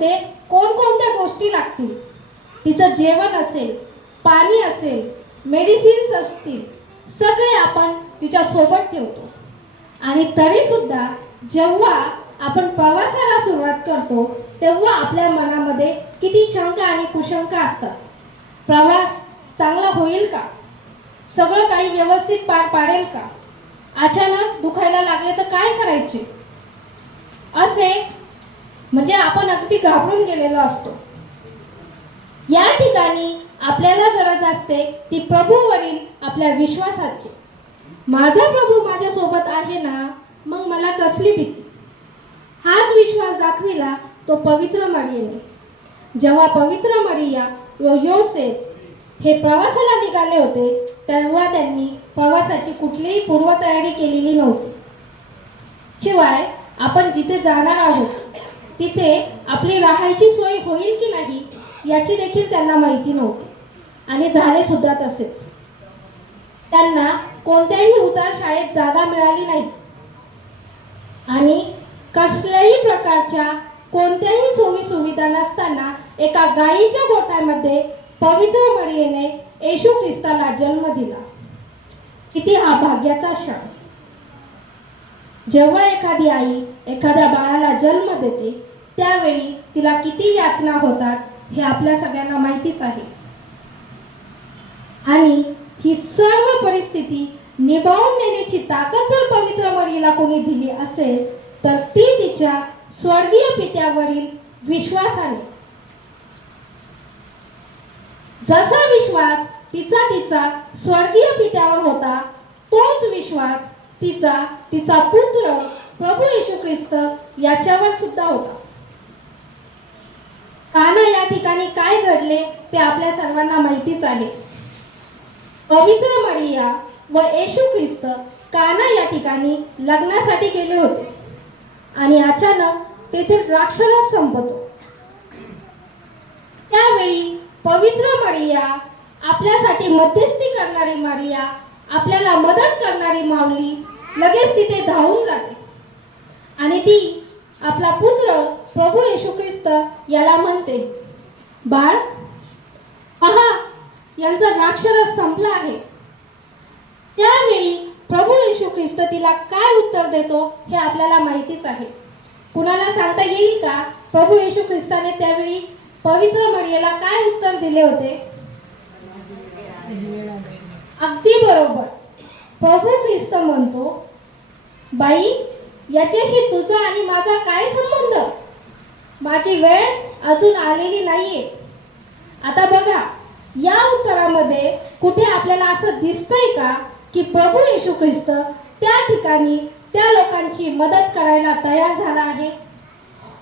ते कोणकोणत्या गोष्टी लागतील, तिचं जेवण असेल, पाणी असेल, मेडिसिन्स असतील, सगळे आपण तिच्या सोबत ठेवतो. आणि तरी सुद्धा जेव्हा आपण प्रवासाला सुरुवात करतो तेव्हा आपल्या मनामध्ये किती शंका आणि कुशंका असतात. प्रवास चांगला होईल का? सगळं काही व्यवस्थित पार पाडेल का? अचानक दुखायला लागले तर काय करायचे? असे म्हणजे आपण अगदी घाबरून गेलेलो असतो. या ठिकाणी आपल्याला गरज असते ती प्रभूवरील आपल्या विश्वासाची. माझा प्रभू माझ्या सोबत आहे ना, मग मला कसली भीती? हाच विश्वास दाखविला तो पवित्र मरियेने. जेव्हा पवित्र मरिया व योसेफ हे प्रवासाला निघाले होते तेव्हा त्यांनी प्रवासाची कुठलीही पूर्वतयारी केलेली नव्हती. शिवाय आपण जिथे जाणार आहोत तिथे आपली राहायची सोय होईल की नाही याची देखील त्यांना माहिती नव्हती. आणि झाले सुद्धा तसेच. त्यांना कोणत्याही उतार शाळेत जागा मिळाली नाही आणि कसल्याही प्रकारच्या कोणत्याही सोयी सुविधा नसताना एका गायीच्या गोठ्यामध्ये पवित्र मरियेने येशू ख्रिस्ताला जन्म दिला. किती हा भाग्याचा क्षण! जेव्हा एखादी आई एखाद्या बाळाला जन्म देते त्यावेळी तिला किती यातना होतात हे आपल्या सगळ्यांना माहितीच आहे. आणि ही सर्व परिस्थिती निभावून नेण्याची ताकद जर पवित्र मरियेला कोणी दिली असेल तर ती तिच्या स्वर्गीय पित्यावरील विश्वासाने. जसा विश्वास तिचा स्वर्गीय पित्यावर होता तोच विश्वास तिचा पुत्र प्रभू येशू ख्रिस्त याच्यावर सुद्धा होता. काना या ठिकाणी काय घडले ते आपल्या सर्वांना माहितीच आहे. पवित्र मरिया व येशू ख्रिस्त काना या ठिकाणी लग्नासाठी गेले होते आणि अचानक तेथील द्राक्षरस संपतो. त्यावेळी पवित्र मरिया, आपल्यासाठी मध्यस्थी करणारी मरिया, आपल्याला मदत करणारी माऊली लगेच तिथे धावून जाते आणि ती आपला पुत्र प्रभू येशू ख्रिस्त याला म्हणते, बाळ पहा, यांचा द्राक्षरस संपला आहे. त्यावेळी प्रभू येशू ख्रिस्त तिला काय उत्तर देतो हे आपल्याला माहितीच आहे. कुणाला सांगता येईल का प्रभू येशू ख्रिस्ताने त्यावेळी पवित्र मरियेला काय उत्तर दिले होते? अगदी बरोबर. प्रभू ख्रिस्त म्हणतो, बाई, याच्याशी तुझा आणि माझा काय संबंध? माझी वेळ अजून आलेली नाहीये. आता बघा, या उत्तरामध्ये कुठे आपल्याला असं दिसतंय का की प्रभू येशू ख्रिस्त त्या ठिकाणी त्या लोकांची मदत करायला तयार झाला आहे?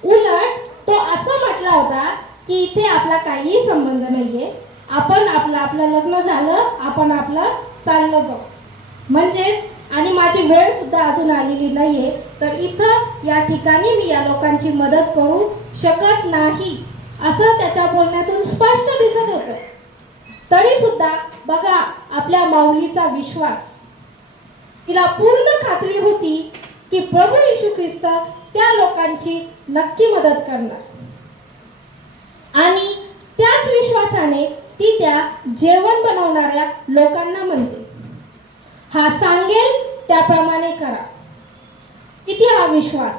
उलट तो असं म्हटला होता की इथे आपला काहीही संबंध नाहीये, आपण आपलं लग्न झालं, आपण आपलं चाललं जाऊ. म्हणजेच आणि माझी वेळ सुद्धा अजून आलेली नाहीये, तर इथं या ठिकाणी मी या लोकांची मदत करू शकत नाही असं त्याच्या बोलण्यातून स्पष्ट दिसत होतं. तरी सुद्धा बघा आपल्या माऊलीचा विश्वास. तिला पूर्ण खात्री होती की प्रभू येशू ख्रिस्त त्या लोकांची नक्की मदत करणार. आणि त्याच विश्वासाने ती त्या जेवण बनवणाऱ्या लोकांना म्हणते, हा सांगेल त्याप्रमाणे करा. किती हा विश्वास!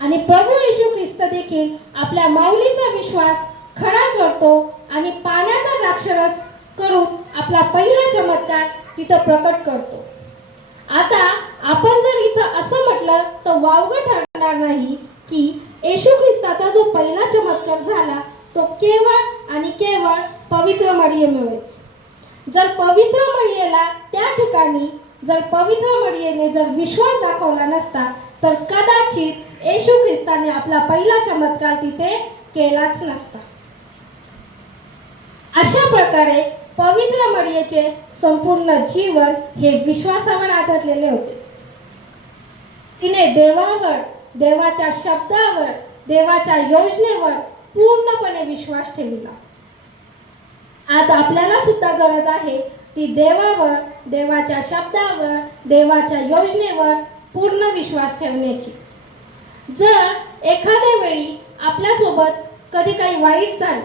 आणि प्रभू येशू ख्रिस्त देखील आपल्या माऊलीचा विश्वास खरा करतो आणि पाण्याचा द्राक्षरस करून आपला पहिला चमत्कार तिथं प्रकट करतो. आता आपण जर इथं असं म्हटलं तर वावगं ठरणार नाही की येशू ख्रिस्ताचा जो पहिला चमत्कार झाला तो केवळ आणि केवळ पवित्र मरियेमुळेच. जर पवित्र मरियेला त्या ठिकाणी जर पवित्र मरियेने जर विश्वास दाखवला नसता तर कदाचित येशू ख्रिस्ताने आपला पहिला चमत्कार तिथे केलाच नसता. अशा प्रकारे पवित्र मरियेचे संपूर्ण जीवन हे विश्वासावर आधारलेले होते. तिने देवावर, देवाच्या शब्दावर, देवाच्या योजनेवर पूर्णपणे विश्वास ठेवला. आज आपल्याला सुद्धा गरज आहे ती देवावर, देवाच्या शब्दावर, देवाच्या योजनेवर पूर्ण विश्वास ठेवण्याची. जर एखाद्या वेळी आपल्यासोबत कधी काही वाईट झालं,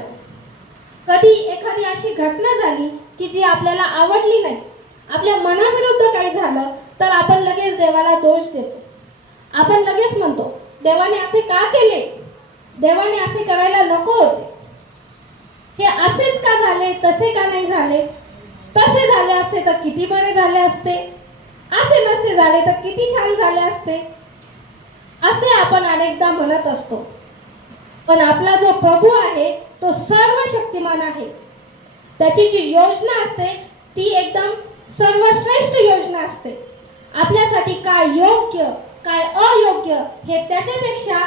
कधी एखादी अशी घटना झाली की जी आपल्याला आवडली नाही, आपल्या मनाविरुद्ध काही झालं, तर आपण लगेच देवाला दोष देतो. आपण लगेच म्हणतो, देवाने असे का केले, देवाने असे करायला नको होते, हे असेच का झाले, तसे का नाही झाले, तसे झाले असते तर किती बरे झाले असते, असे नसते झाले तर किती छान झाले असते, असे आपण अनेकदा म्हणत असतो. पण आपला जो प्रभू आहे तो सर्व शक्तिमान आहे. त्याची जी योजना असते ती एकदम सर्वश्रेष्ठ योजना असते. आपल्यासाठी काय योग्य काय अयोग्य हे त्याच्यापेक्षा